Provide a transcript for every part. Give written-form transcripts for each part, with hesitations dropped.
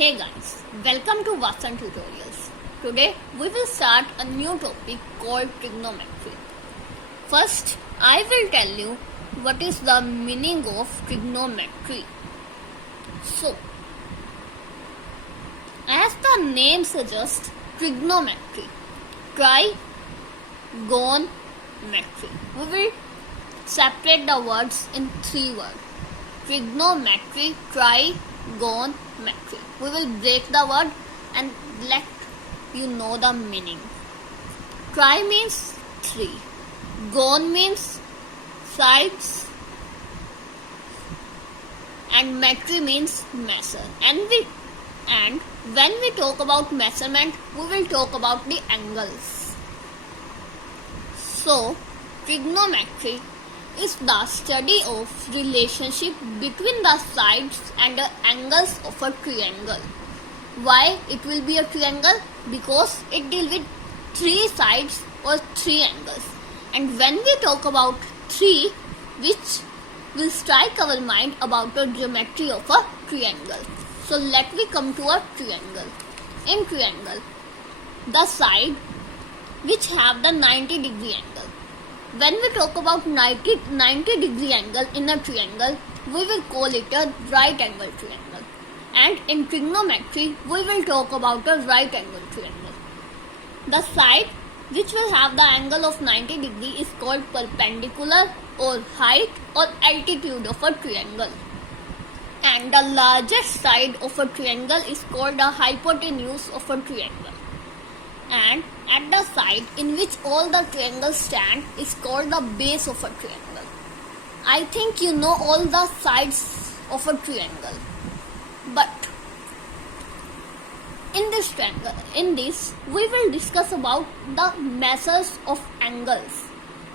Hey guys, welcome to Vasan Tutorials. Today we will start a new topic called trigonometry. First, I will tell you what is the meaning of trigonometry. So, as the name suggests, trigonometry, trigonometry. We will separate the words in three words. Trigonometry, trigonometry. We will break the word and let you know the meaning. Tri means three. Gon means sides. And metry means measure. And when we talk about measurement, we will talk about the angles. So, trigonometry is the study of relationship between the sides and the angles of a triangle. Why it will be a triangle? Because it deals with three sides or three angles. And when we talk about three, which will strike our mind about the geometry of a triangle. So let me come to a triangle. In triangle, the side which have the 90-degree angle. When we talk about 90 degree angle in a triangle, we will call it a right angle triangle. And in trigonometry, we will talk about a right angle triangle. The side which will have the angle of 90 degree is called perpendicular or height or altitude of a triangle. And the largest side of a triangle is called the hypotenuse of a triangle. And at the side in which all the triangles stand is called the base of a triangle. I think you know all the sides of a triangle. But in this we will discuss about the measures of angles,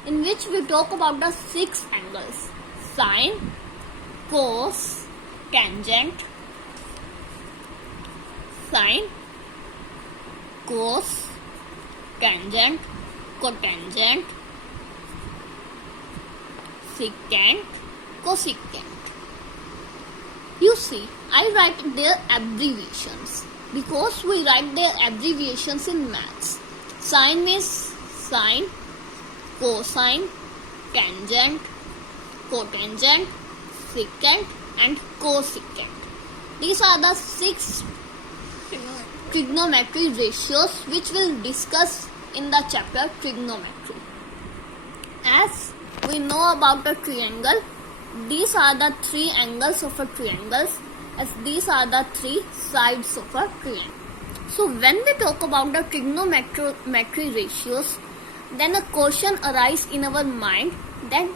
in which we talk about the 6 angles: sine, cos, tangent, sine, cos, tangent, cotangent, secant, cosecant. You see, I write their abbreviations because we write their abbreviations in maths. Sine means sine, cosine, tangent, cotangent, secant and cosecant. These are the 6 trigonometry ratios which we'll discuss in the chapter trigonometry. As we know about a triangle, these are the 3 angles of a triangle, as these are the 3 sides of a triangle. So when we talk about the trigonometry ratios, then a question arises in our mind, then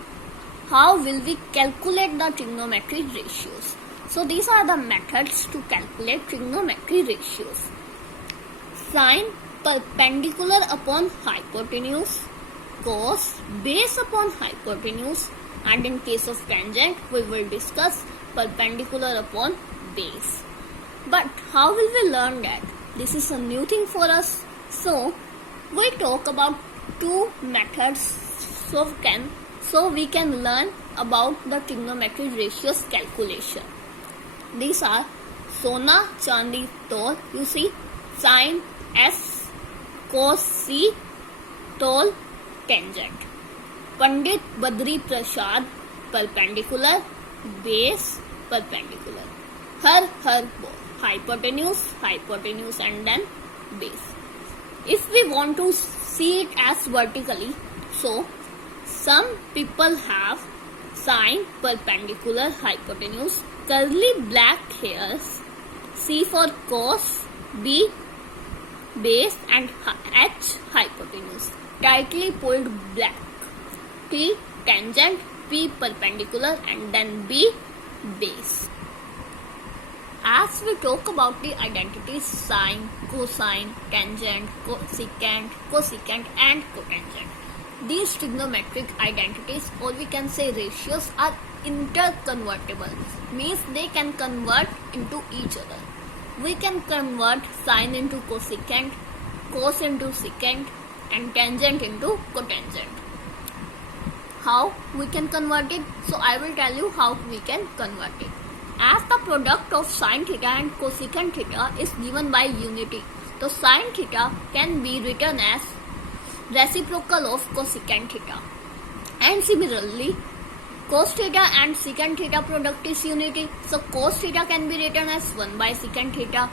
how will we calculate the trigonometry ratios? So these are the methods to calculate trigonometry ratios. Sine, perpendicular upon hypotenuse, cos, base upon hypotenuse, and in case of tangent we will discuss perpendicular upon base. But how will we learn that? This is a new thing for us. So we talk about 2 methods so we can learn about the trigonometry ratios calculation. These are Sona, Chandi, Tol. You see, sine S, cos C, tol tangent. Pandit, Badri, Prasad, perpendicular, base, perpendicular. Har, ball, hypotenuse and then base. If we want to see it as vertically, so some people have sine, perpendicular, hypotenuse, curly black hairs, C for cos, B base and H hypotenuse, tightly pulled black, T tangent, P perpendicular and then B base. As we talk about the identities sine, cosine, tangent, cosecant and cotangent, these trigonometric identities, or we can say ratios, are interconvertible, means they can convert into each other. We can convert sine into cosecant, cos into secant and tangent into cotangent. How we can convert it? So I will tell you how we can convert it. As the product of sine theta and cosecant theta is given by unity, so sine theta can be written as reciprocal of cosecant theta. And similarly, cos theta and secant theta product is unity, so cos theta can be written as 1 by secant theta.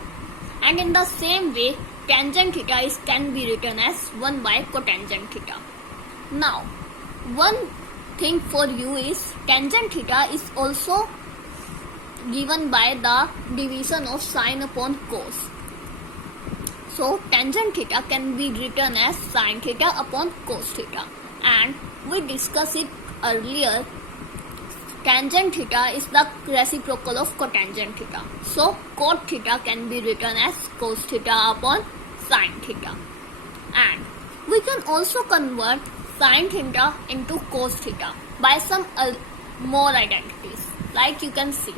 And in the same way, tangent theta can be written as 1 by cotangent theta. Now, one thing for you is tangent theta is also given by the division of sine upon cos. So, tangent theta can be written as sine theta upon cos theta. And we discussed it earlier. Tangent theta is the reciprocal of cotangent theta. So, cot theta can be written as cos theta upon sine theta. And we can also convert sine theta into cos theta by some more identities. Like you can see,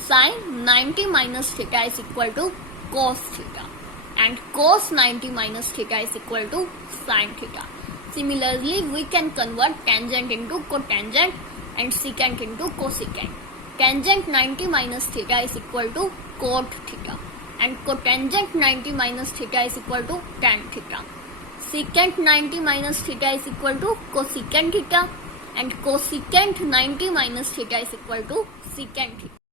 sine 90 minus theta is equal to cos theta. And cos 90 minus theta is equal to sine theta. Similarly, we can convert tangent into cotangent and secant into cosecant. Tangent 90 minus theta is equal to cot theta. And cotangent 90 minus theta is equal to tan theta. Secant 90 minus theta is equal to cosecant theta. And cosecant 90 minus theta is equal to secant theta.